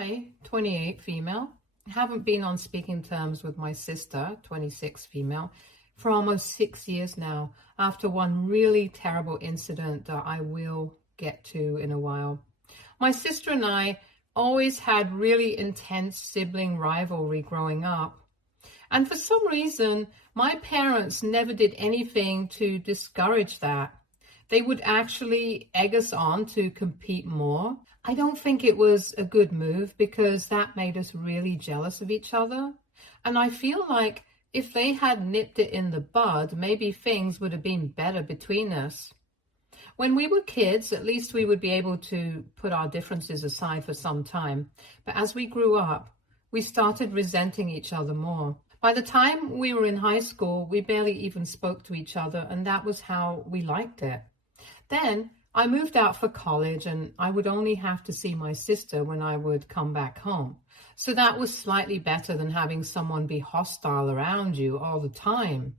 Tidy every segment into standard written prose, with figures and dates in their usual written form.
I, 28 female, haven't been on speaking terms with my sister, 26 female, for almost 6 years now, after one really terrible incident that I will get to in a while. My sister and I always had really intense sibling rivalry growing up. And for some reason, my parents never did anything to discourage that. They would actually egg us on to compete more. I don't think it was a good move because that made us really jealous of each other. And I feel like if they had nipped it in the bud, maybe things would have been better between us. When we were kids, at least we would be able to put our differences aside for some time. But as we grew up, we started resenting each other more. By the time we were in high school, we barely even spoke to each other, and that was how we liked it. Then I moved out for college, and I would only have to see my sister when I would come back home. So that was slightly better than having someone be hostile around you all the time.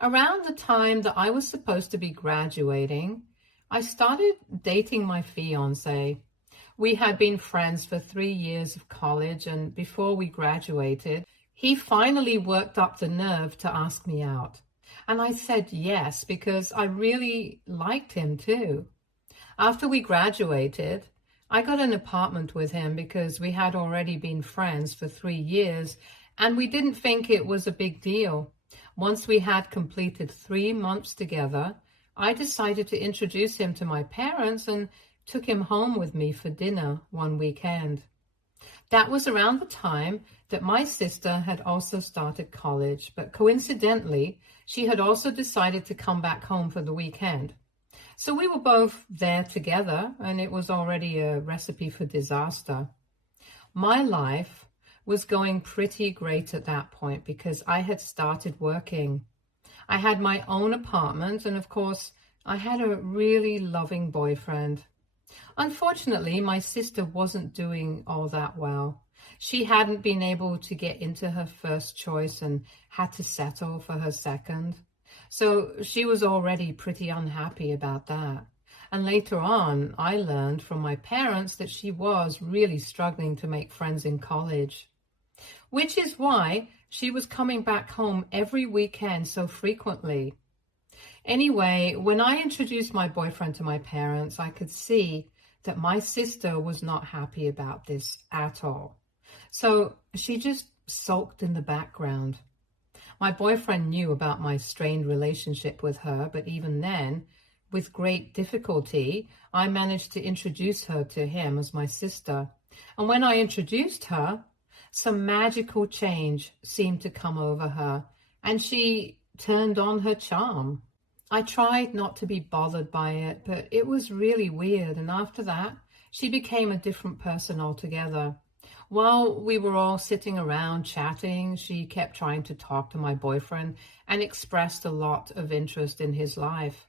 Around the time that I was supposed to be graduating, I started dating my fiance. We had been friends for 3 years of college, and before we graduated, he finally worked up the nerve to ask me out. And I said yes, because I really liked him too. After we graduated, I got an apartment with him because we had already been friends for 3 years, and we didn't think it was a big deal. Once we had completed 3 months together, I decided to introduce him to my parents and took him home with me for dinner one weekend. That was around the time that my sister had also started college, but coincidentally, she had also decided to come back home for the weekend. So we were both there together, and it was already a recipe for disaster. My life was going pretty great at that point because I had started working. I had my own apartment, and of course, I had a really loving boyfriend. Unfortunately, my sister wasn't doing all that well. She hadn't been able to get into her first choice and had to settle for her second. So she was already pretty unhappy about that. And later on, I learned from my parents that she was really struggling to make friends in college, which is why she was coming back home every weekend so frequently. Anyway, when I introduced my boyfriend to my parents, I could see that my sister was not happy about this at all. So she just sulked in the background. My boyfriend knew about my strained relationship with her, but even then, with great difficulty, I managed to introduce her to him as my sister. And when I introduced her, some magical change seemed to come over her, and she turned on her charm. I tried not to be bothered by it, but it was really weird, and after that, she became a different person altogether. While we were all sitting around chatting, she kept trying to talk to my boyfriend and expressed a lot of interest in his life.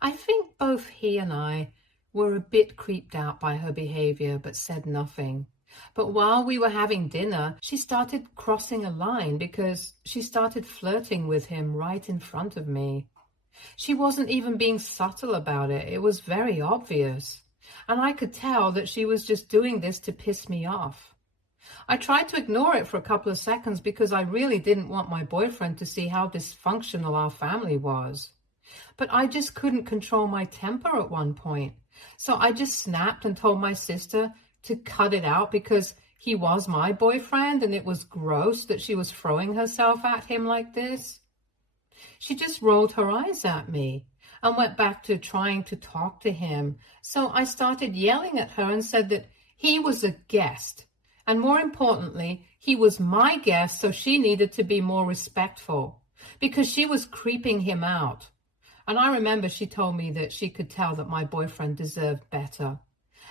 I think both he and I were a bit creeped out by her behavior, but said nothing. But while we were having dinner, she started crossing a line because she started flirting with him right in front of me. She wasn't even being subtle about it. It was very obvious. And I could tell that she was just doing this to piss me off. I tried to ignore it for a couple of seconds because I really didn't want my boyfriend to see how dysfunctional our family was. But I just couldn't control my temper at one point. So I just snapped and told my sister to cut it out because he was my boyfriend and it was gross that she was throwing herself at him like this. She just rolled her eyes at me and went back to trying to talk to him. So I started yelling at her and said that he was a guest. And more importantly, he was my guest, so she needed to be more respectful because she was creeping him out. And I remember she told me that she could tell that my boyfriend deserved better.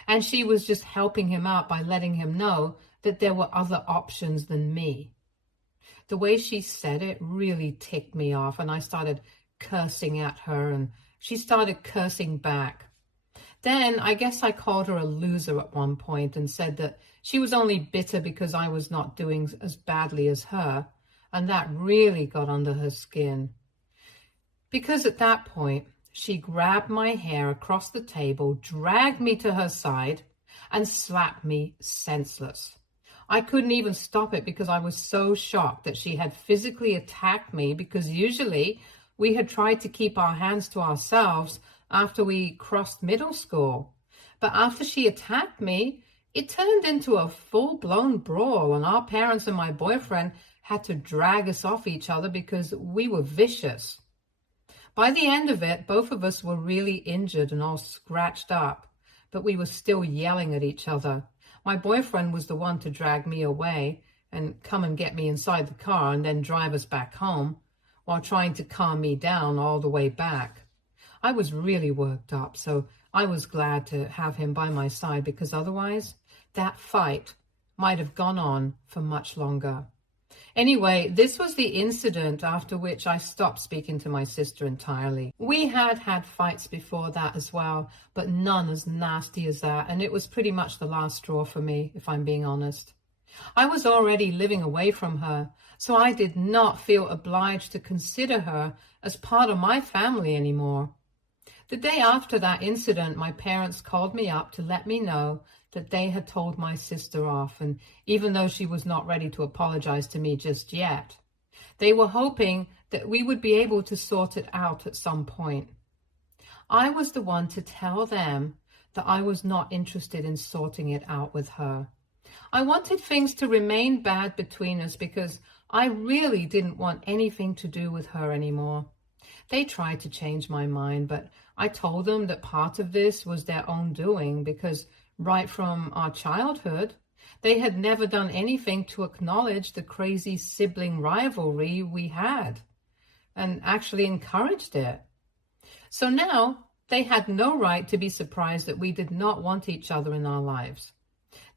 And she was just helping him out by letting him know that there were other options than me. The way she said it really ticked me off, and I started cursing at her, and she started cursing back. Then I guess I called her a loser at one point and said that she was only bitter because I was not doing as badly as her, and that really got under her skin. Because at that point, she grabbed my hair across the table, dragged me to her side, and slapped me senseless. I couldn't even stop it because I was so shocked that she had physically attacked me, because usually we had tried to keep our hands to ourselves after we crossed middle school. But after she attacked me, it turned into a full-blown brawl, and our parents and my boyfriend had to drag us off each other because we were vicious. By the end of it, both of us were really injured and all scratched up, but we were still yelling at each other. My boyfriend was the one to drag me away and come and get me inside the car and then drive us back home while trying to calm me down all the way back. I was really worked up, so I was glad to have him by my side, because otherwise that fight might have gone on for much longer. Anyway, this was the incident after which I stopped speaking to my sister entirely. We had had fights before that as well, but none as nasty as that, and it was pretty much the last straw for me, if I'm being honest. I was already living away from her, so I did not feel obliged to consider her as part of my family anymore. The day after that incident, my parents called me up to let me know that they had told my sister off, and even though she was not ready to apologize to me just yet, they were hoping that we would be able to sort it out at some point. I was the one to tell them that I was not interested in sorting it out with her. I wanted things to remain bad between us because I really didn't want anything to do with her anymore. They tried to change my mind, but I told them that part of this was their own doing, because right from our childhood, they had never done anything to acknowledge the crazy sibling rivalry we had and actually encouraged it. So now they had no right to be surprised that we did not want each other in our lives.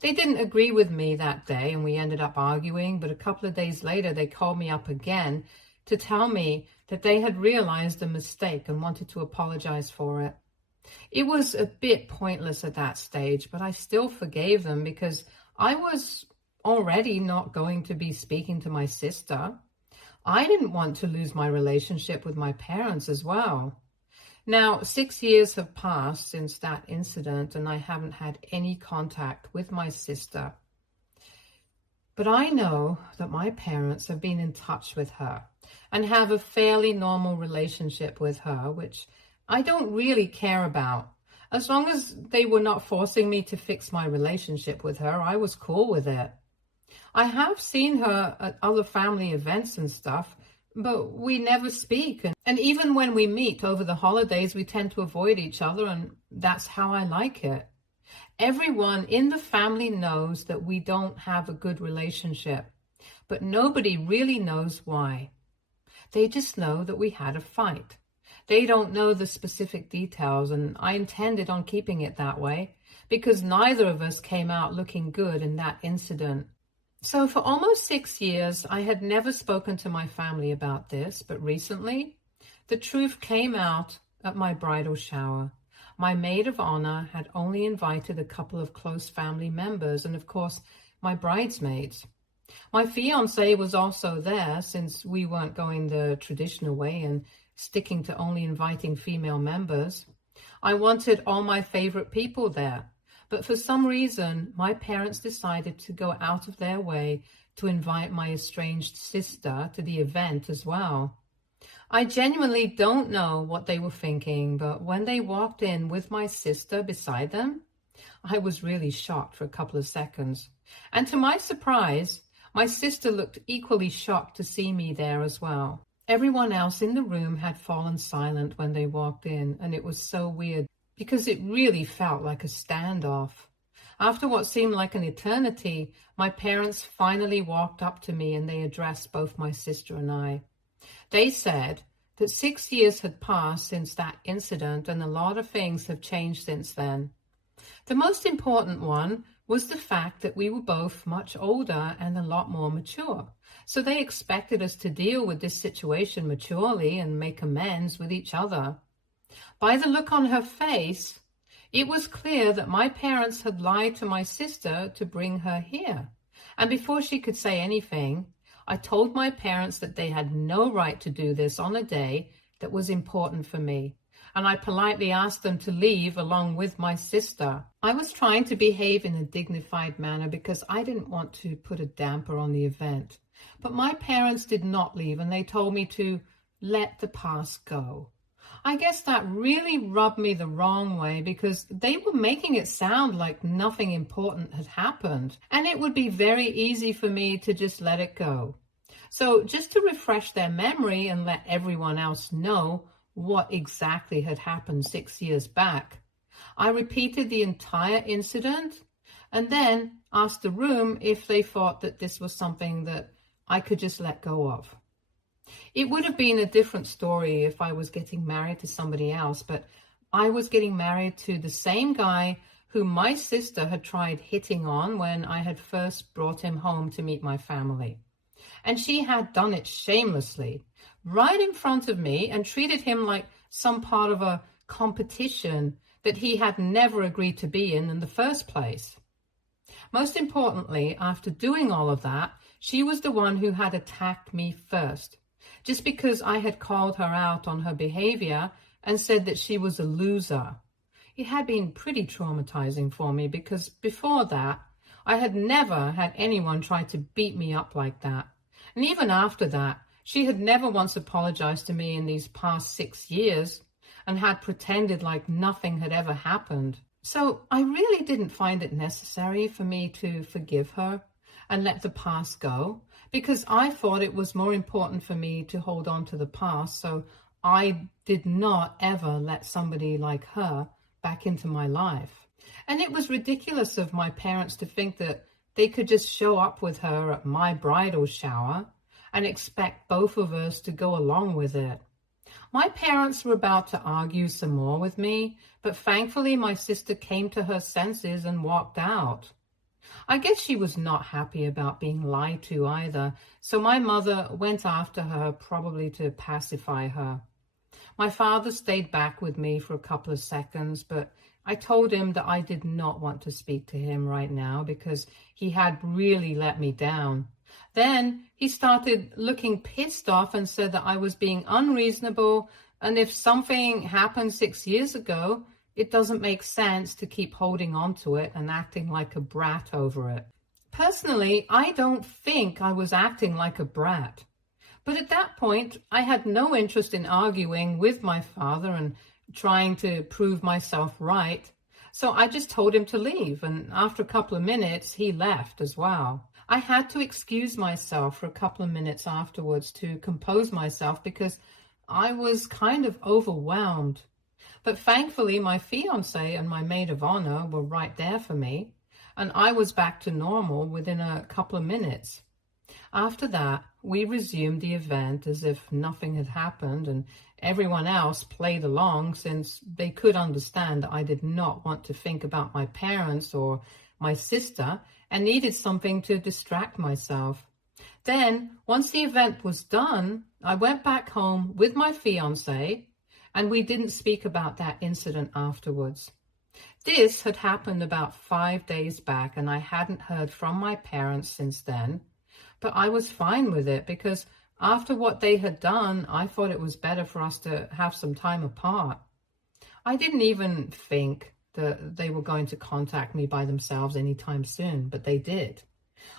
They didn't agree with me that day and we ended up arguing, but a couple of days later they called me up again to tell me that they had realized a mistake and wanted to apologize for it. It was a bit pointless at that stage, but I still forgave them because I was already not going to be speaking to my sister. I didn't want to lose my relationship with my parents as well. Now, 6 years have passed since that incident, and I haven't had any contact with my sister. But I know that my parents have been in touch with her and have a fairly normal relationship with her, which I don't really care about. As long as they were not forcing me to fix my relationship with her, I was cool with it. I have seen her at other family events and stuff, but we never speak. And even when we meet over the holidays, we tend to avoid each other, and that's how I like it. Everyone in the family knows that we don't have a good relationship, but nobody really knows why. They just know that we had a fight. They don't know the specific details, and I intended on keeping it that way because neither of us came out looking good in that incident. So for almost 6 years, I had never spoken to my family about this, but recently, the truth came out at my bridal shower. My maid of honor had only invited a couple of close family members and, of course, my bridesmaids. My fiancé was also there since we weren't going the traditional way and sticking to only inviting female members. I wanted all my favorite people there, but for some reason, my parents decided to go out of their way to invite my estranged sister to the event as well. I genuinely don't know what they were thinking, but when they walked in with my sister beside them, I was really shocked for a couple of seconds. And to my surprise, my sister looked equally shocked to see me there as well. Everyone else in the room had fallen silent when they walked in, and it was so weird because it really felt like a standoff. After what seemed like an eternity, my parents finally walked up to me and they addressed both my sister and I. They said that 6 years had passed since that incident and a lot of things have changed since then. The most important one was the fact that we were both much older and a lot more mature. So they expected us to deal with this situation maturely and make amends with each other. By the look on her face, it was clear that my parents had lied to my sister to bring her here. And before she could say anything, I told my parents that they had no right to do this on a day that was important for me. and I politely asked them to leave along with my sister. I was trying to behave in a dignified manner because I didn't want to put a damper on the event. But my parents did not leave, and they told me to let the past go. I guess that really rubbed me the wrong way because they were making it sound like nothing important had happened, and it would be very easy for me to just let it go. So just to refresh their memory and let everyone else know what exactly had happened 6 years back, I repeated the entire incident and then asked the room if they thought that this was something that I could just let go of. It would have been a different story if I was getting married to somebody else, but I was getting married to the same guy who my sister had tried hitting on when I had first brought him home to meet my family. And she had done it shamelessly, right in front of me, and treated him like some part of a competition that he had never agreed to be in the first place. Most importantly, after doing all of that, she was the one who had attacked me first, just because I had called her out on her behavior and said that she was a loser. It had been pretty traumatizing for me because before that, I had never had anyone try to beat me up like that. And even after that, she had never once apologized to me in these past 6 years and had pretended like nothing had ever happened. So I really didn't find it necessary for me to forgive her and let the past go, because I thought it was more important for me to hold on to the past, so I did not ever let somebody like her back into my life. And it was ridiculous of my parents to think that they could just show up with her at my bridal shower and expect both of us to go along with it. My parents were about to argue some more with me, but thankfully my sister came to her senses and walked out. I guess she was not happy about being lied to either, so my mother went after her, probably to pacify her. My father stayed back with me for a couple of seconds, but I told him that I did not want to speak to him right now because he had really let me down. Then he started looking pissed off and said that I was being unreasonable, and if something happened 6 years ago, it doesn't make sense to keep holding on to it and acting like a brat over it. Personally, I don't think I was acting like a brat. But at that point, I had no interest in arguing with my father and trying to prove myself right. So I just told him to leave, and after a couple of minutes, he left as well. I had to excuse myself for a couple of minutes afterwards to compose myself because I was kind of overwhelmed. But thankfully, my fiancé and my maid of honor were right there for me, and I was back to normal within a couple of minutes. After that, we resumed the event as if nothing had happened, and everyone else played along since they could understand that I did not want to think about my parents or my sister and needed something to distract myself. Then, once the event was done, I went back home with my fiancé, and we didn't speak about that incident afterwards. This had happened about 5 days back, and I hadn't heard from my parents since then. But I was fine with it because after what they had done, I thought it was better for us to have some time apart. I didn't even think that they were going to contact me by themselves anytime soon, but they did.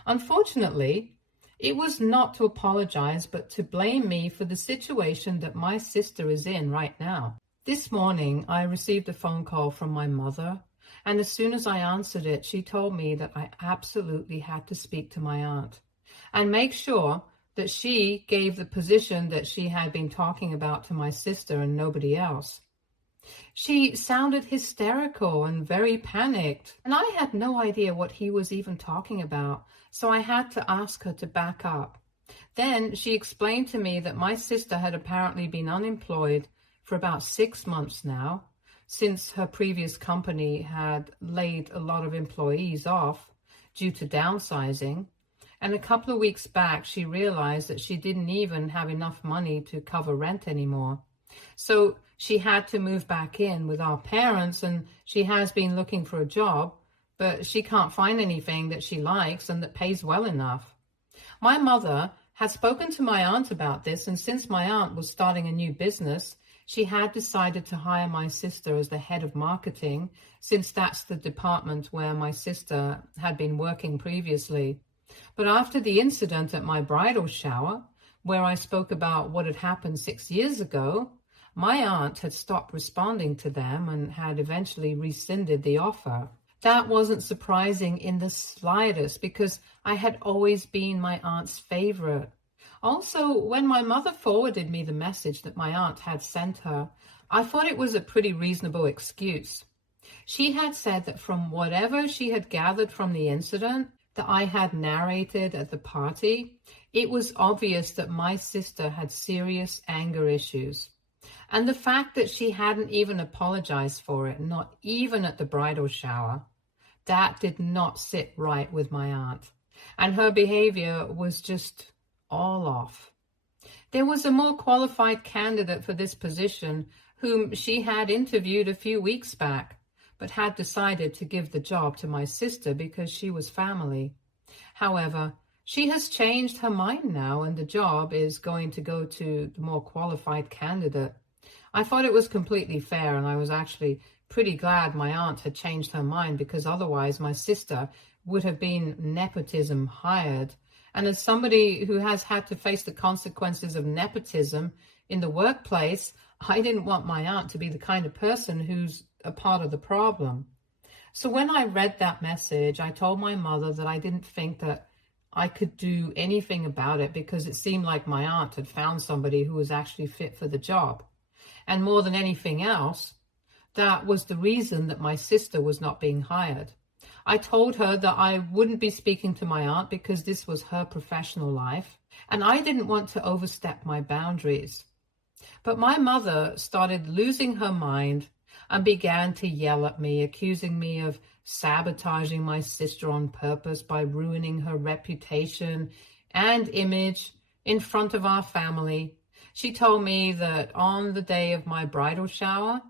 Unfortunately, it was not to apologize, but to blame me for the situation that my sister is in right now. This morning, I received a phone call from my mother, and as soon as I answered it, she told me that I absolutely had to speak to my aunt and make sure that she gave the position that she had been talking about to my sister and nobody else. She sounded hysterical and very panicked, and I had no idea what he was even talking about, so I had to ask her to back up. Then she explained to me that my sister had apparently been unemployed for about 6 months now, since her previous company had laid a lot of employees off due to downsizing. And a couple of weeks back, she realized that she didn't even have enough money to cover rent anymore. So she had to move back in with our parents, and she has been looking for a job, but she can't find anything that she likes and that pays well enough. My mother had spoken to my aunt about this, and since my aunt was starting a new business, she had decided to hire my sister as the head of marketing, since that's the department where my sister had been working previously. But after the incident at my bridal shower, where I spoke about what had happened 6 years ago, my aunt had stopped responding to them and had eventually rescinded the offer. That wasn't surprising in the slightest, because I had always been my aunt's favorite. Also, when my mother forwarded me the message that my aunt had sent her, I thought it was a pretty reasonable excuse. She had said that from whatever she had gathered from the incident that I had narrated at the party, it was obvious that my sister had serious anger issues. And the fact that she hadn't even apologized for it, not even at the bridal shower, that did not sit right with my aunt. And her behavior was just all off. There was a more qualified candidate for this position whom she had interviewed a few weeks back, but had decided to give the job to my sister because she was family. However, she has changed her mind now, and the job is going to go to the more qualified candidate. I thought it was completely fair, and I was actually pretty glad my aunt had changed her mind, because otherwise my sister would have been nepotism hired. And as somebody who has had to face the consequences of nepotism in the workplace, I didn't want my aunt to be the kind of person who's a part of the problem. So when I read that message, I told my mother that I didn't think that I could do anything about it, because it seemed like my aunt had found somebody who was actually fit for the job. And more than anything else, that was the reason that my sister was not being hired. I told her that I wouldn't be speaking to my aunt because this was her professional life, and I didn't want to overstep my boundaries. But my mother started losing her mind and began to yell at me, accusing me of sabotaging my sister on purpose by ruining her reputation and image in front of our family. She told me that on the day of my bridal shower,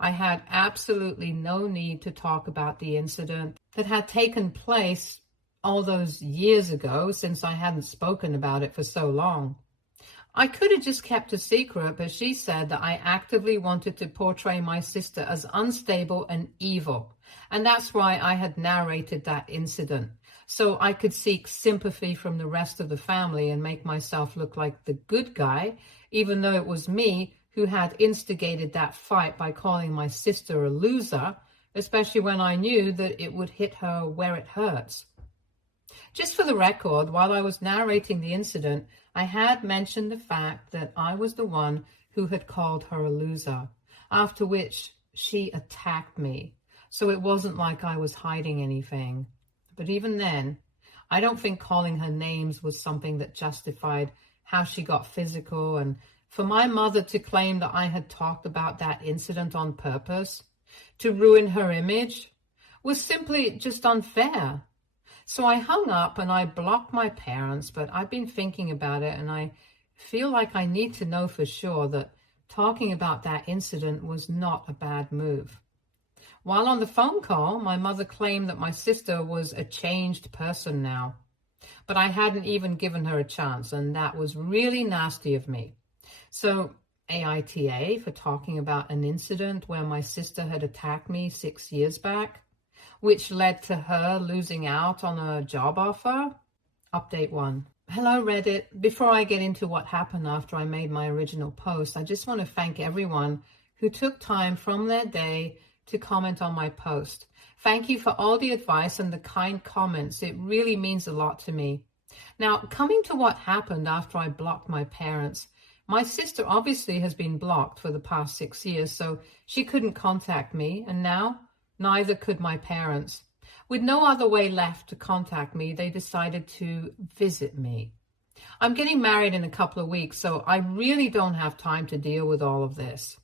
I had absolutely no need to talk about the incident that had taken place all those years ago, since I hadn't spoken about it for so long. I could have just kept a secret, but she said that I actively wanted to portray my sister as unstable and evil. And that's why I had narrated that incident, so I could seek sympathy from the rest of the family and make myself look like the good guy, even though it was me who had instigated that fight by calling my sister a loser, especially when I knew that it would hit her where it hurts. Just for the record, while I was narrating the incident, I had mentioned the fact that I was the one who had called her a loser, after which she attacked me. So it wasn't like I was hiding anything. But even then, I don't think calling her names was something that justified how she got physical, and for my mother to claim that I had talked about that incident on purpose to ruin her image was simply just unfair. So I hung up and I blocked my parents, but I've been thinking about it, and I feel like I need to know for sure that talking about that incident was not a bad move. While on the phone call, my mother claimed that my sister was a changed person now, but I hadn't even given her a chance, and that was really nasty of me. So AITA for talking about an incident where my sister had attacked me 6 years back, which led to her losing out on a job offer. Update 1. Hello, Reddit. Before I get into what happened after I made my original post, I just want to thank everyone who took time from their day to comment on my post. Thank you for all the advice and the kind comments. It really means a lot to me. Now, coming to what happened after I blocked my parents, my sister obviously has been blocked for the past 6 years, so she couldn't contact me, and now neither could my parents. With no other way left to contact me, they decided to visit me. I'm getting married in a couple of weeks, so I really don't have time to deal with all of this.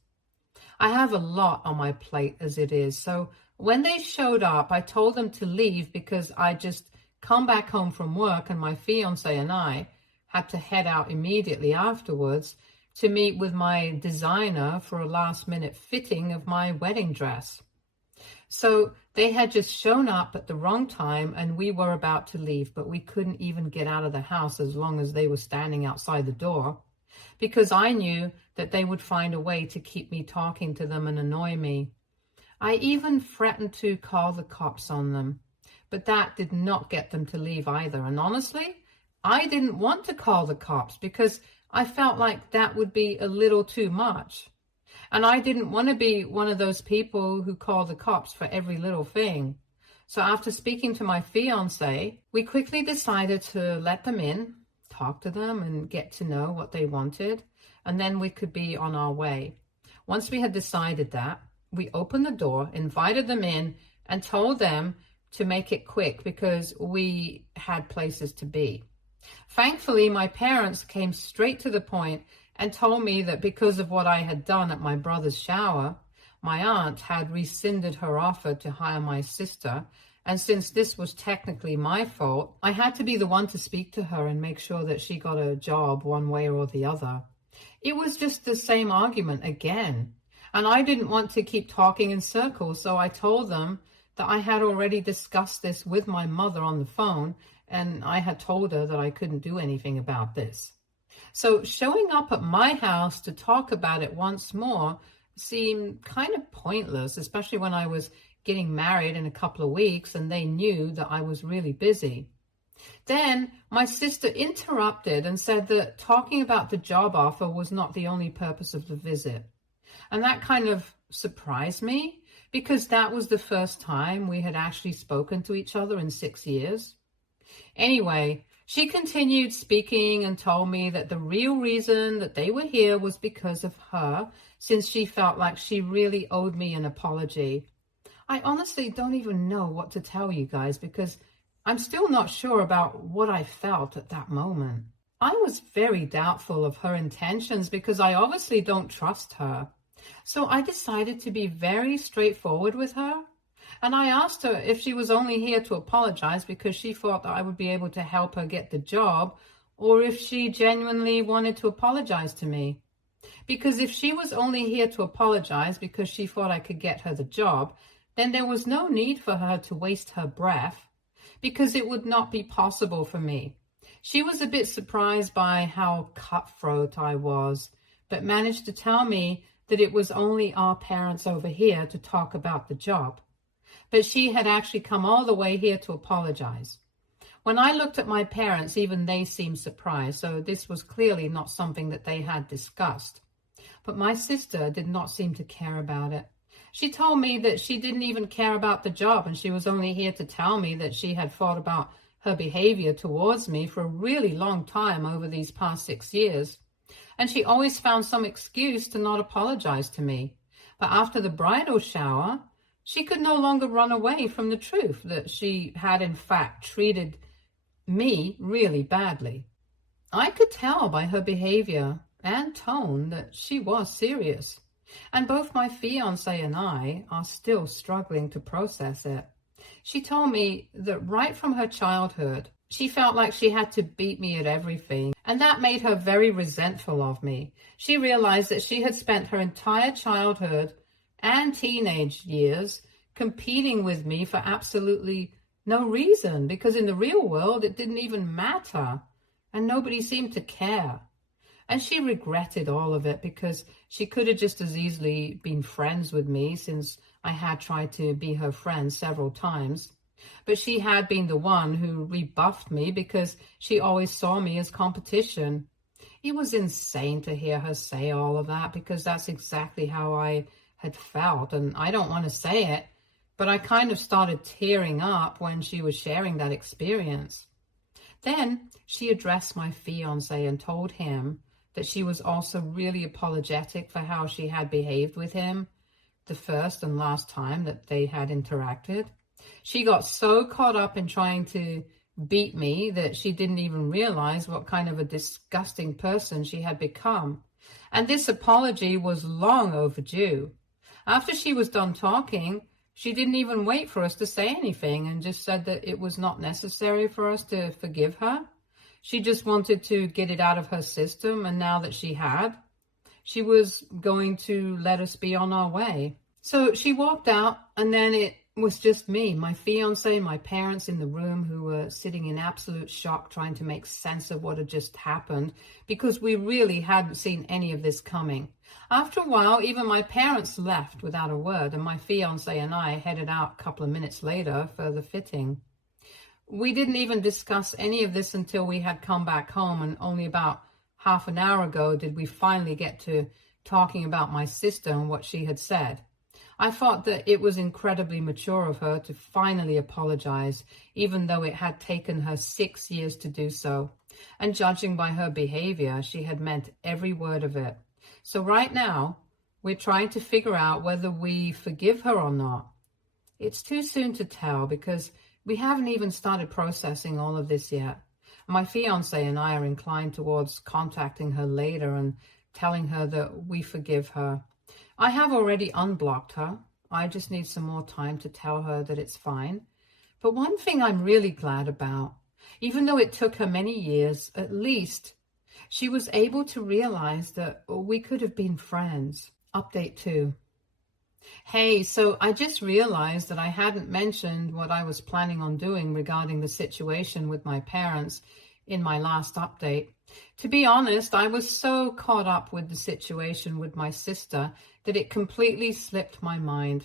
I have a lot on my plate as it is, so when they showed up, I told them to leave because I just come back home from work, and my fiance and I had to head out immediately afterwards to meet with my designer for a last-minute fitting of my wedding dress. So they had just shown up at the wrong time, and we were about to leave, but we couldn't even get out of the house as long as they were standing outside the door. because I knew that they would find a way to keep me talking to them and annoy me. I even threatened to call the cops on them, but that did not get them to leave either. And honestly, I didn't want to call the cops because I felt like that would be a little too much. And I didn't want to be one of those people who call the cops for every little thing. So after speaking to my fiance, we quickly decided to let them in, talk to them, and get to know what they wanted, and then we could be on our way. Once we had decided that, we opened the door, invited them in, and told them to make it quick because we had places to be. Thankfully, my parents came straight to the point and told me that because of what I had done at my brother's shower, my aunt had rescinded her offer to hire my sister, and since this was technically my fault, I had to be the one to speak to her and make sure that she got a job one way or the other. It was just the same argument again, and I didn't want to keep talking in circles, so I told them that I had already discussed this with my mother on the phone, and I had told her that I couldn't do anything about this. So showing up at my house to talk about it once more seemed kind of pointless, especially when I was getting married in a couple of weeks and they knew that I was really busy. Then my sister interrupted and said that talking about the job offer was not the only purpose of the visit. And that kind of surprised me because that was the first time we had actually spoken to each other in 6 years. Anyway, she continued speaking and told me that the real reason that they were here was because of her, since she felt like she really owed me an apology. I honestly don't even know what to tell you guys because I'm still not sure about what I felt at that moment. I was very doubtful of her intentions because I obviously don't trust her. So I decided to be very straightforward with her. And I asked her if she was only here to apologize because she thought that I would be able to help her get the job, or if she genuinely wanted to apologize to me. Because if she was only here to apologize because she thought I could get her the job, then there was no need for her to waste her breath, because it would not be possible for me. She was a bit surprised by how cutthroat I was, but managed to tell me that it was only our parents over here to talk about the job. But she had actually come all the way here to apologize. When I looked at my parents, even they seemed surprised, so this was clearly not something that they had discussed. But my sister did not seem to care about it. She told me that she didn't even care about the job, and she was only here to tell me that she had thought about her behavior towards me for a really long time over these past 6 years. And she always found some excuse to not apologize to me. But after the bridal shower, she could no longer run away from the truth that she had in fact treated me really badly. I could tell by her behavior and tone that she was serious. And both my fiance and I are still struggling to process it. She told me that right from her childhood, she felt like she had to beat me at everything, and that made her very resentful of me. She realized that she had spent her entire childhood and teenage years competing with me for absolutely no reason, because in the real world it didn't even matter, and nobody seemed to care. And she regretted all of it because she could have just as easily been friends with me, since I had tried to be her friend several times. But she had been the one who rebuffed me because she always saw me as competition. It was insane to hear her say all of that, because that's exactly how I had felt. And I don't want to say it, but I kind of started tearing up when she was sharing that experience. Then she addressed my fiance and told him that she was also really apologetic for how she had behaved with him the first and last time that they had interacted. She got so caught up in trying to beat me that she didn't even realize what kind of a disgusting person she had become. And this apology was long overdue. After she was done talking, she didn't even wait for us to say anything and just said that it was not necessary for us to forgive her. She just wanted to get it out of her system, and now that she had, she was going to let us be on our way. So she walked out, and then it was just me, my fiance, my parents in the room who were sitting in absolute shock trying to make sense of what had just happened because we really hadn't seen any of this coming. After a while, even my parents left without a word, and my fiance and I headed out a couple of minutes later for the fitting. We didn't even discuss any of this until we had come back home, and only about half an hour ago did we finally get to talking about my sister and what she had said. I thought that it was incredibly mature of her to finally apologize, even though it had taken her 6 years to do so. And judging by her behavior, she had meant every word of it. So right now, we're trying to figure out whether we forgive her or not. It's too soon to tell because we haven't even started processing all of this yet. My fiance and I are inclined towards contacting her later and telling her that we forgive her. I have already unblocked her. I just need some more time to tell her that it's fine. But one thing I'm really glad about, even though it took her many years, at least she was able to realize that we could have been friends. Update 2. Hey, so I just realized that I hadn't mentioned what I was planning on doing regarding the situation with my parents in my last update. To be honest, I was so caught up with the situation with my sister that it completely slipped my mind.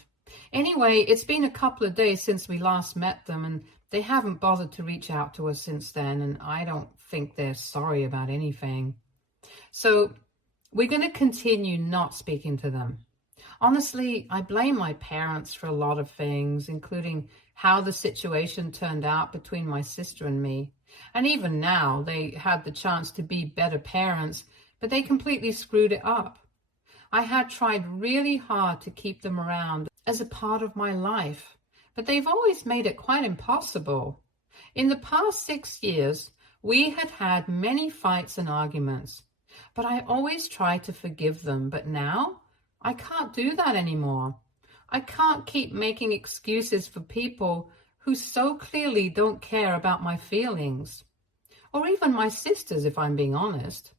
Anyway, it's been a couple of days since we last met them, and they haven't bothered to reach out to us since then, and I don't think they're sorry about anything. So we're going to continue not speaking to them. Honestly, I blame my parents for a lot of things, including how the situation turned out between my sister and me. And even now, they had the chance to be better parents, but they completely screwed it up. I had tried really hard to keep them around as a part of my life, but they've always made it quite impossible. In the past 6 years, we had had many fights and arguments, but I always tried to forgive them. But now, I can't do that anymore. I can't keep making excuses for people who so clearly don't care about my feelings. Or even my sisters, if I'm being honest.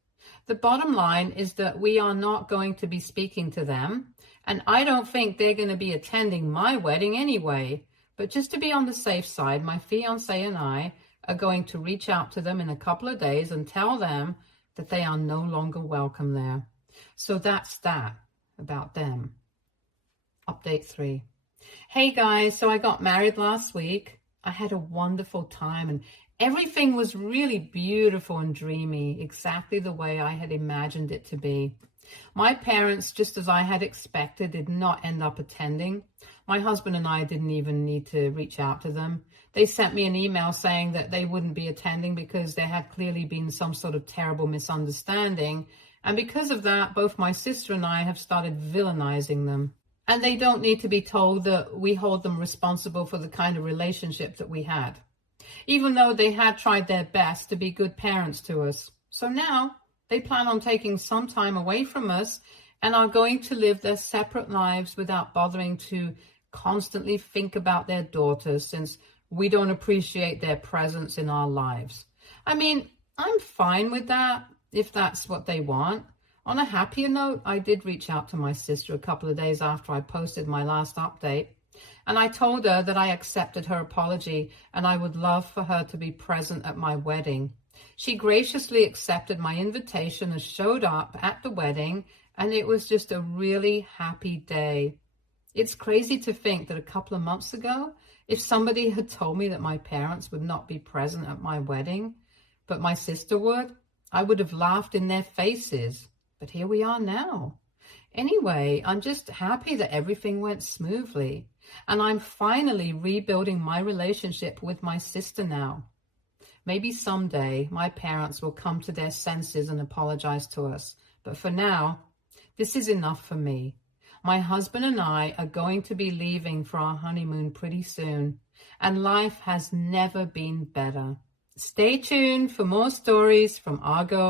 The bottom line is that we are not going to be speaking to them, and I don't think they're going to be attending my wedding anyway. But just to be on the safe side, my fiance and I are going to reach out to them in a couple of days and tell them that they are no longer welcome there. So that's that about them. Update 3. Hey guys, so I got married last week. I had a wonderful time and everything was really beautiful and dreamy, exactly the way I had imagined it to be. My parents, just as I had expected, did not end up attending. My husband and I didn't even need to reach out to them. They sent me an email saying that they wouldn't be attending because there had clearly been some sort of terrible misunderstanding. And because of that, both my sister and I have started villainizing them. And they don't need to be told that we hold them responsible for the kind of relationship that we had, even though they had tried their best to be good parents to us. So now they plan on taking some time away from us and are going to live their separate lives without bothering to constantly think about their daughters, since we don't appreciate their presence in our lives. I mean, I'm fine with that if that's what they want. On a happier note, I did reach out to my sister a couple of days after I posted my last update, and I told her that I accepted her apology and I would love for her to be present at my wedding. She graciously accepted my invitation and showed up at the wedding, and it was just a really happy day. It's crazy to think that a couple of months ago, if somebody had told me that my parents would not be present at my wedding, but my sister would, I would have laughed in their faces. But here we are now. Anyway, I'm just happy that everything went smoothly, and I'm finally rebuilding my relationship with my sister now. Maybe someday my parents will come to their senses and apologize to us, but for now, this is enough for me. My husband and I are going to be leaving for our honeymoon pretty soon, and life has never been better. Stay tuned for more stories from Argo.